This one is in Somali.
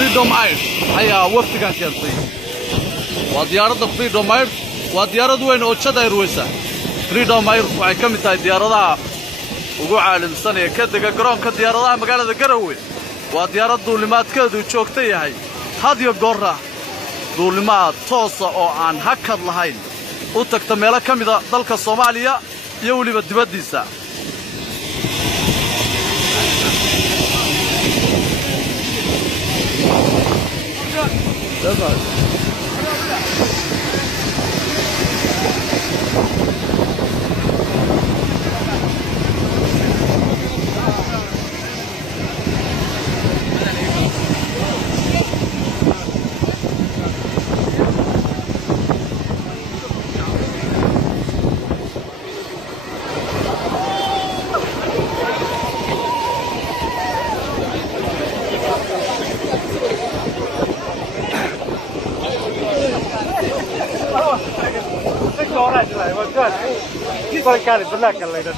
فريدوم اير ayaa waqtigan keentay waa diyaaradda Freedom Air waa diyaarad weyn oo Chad Airways Freedom Air waxay ka mid tahay diyaaradaha ugu caalamsan ee ka dega garoonka diyaaradaha magaalada Garowe waa diyaarad duulimaadkeedu joogto yahay had iyo goor duulimaad toos oo aan hakad lahayn u tagta meelo ka mid ah dalka Soomaaliya iyo waliba dibadiisa كانت بالله الله يديك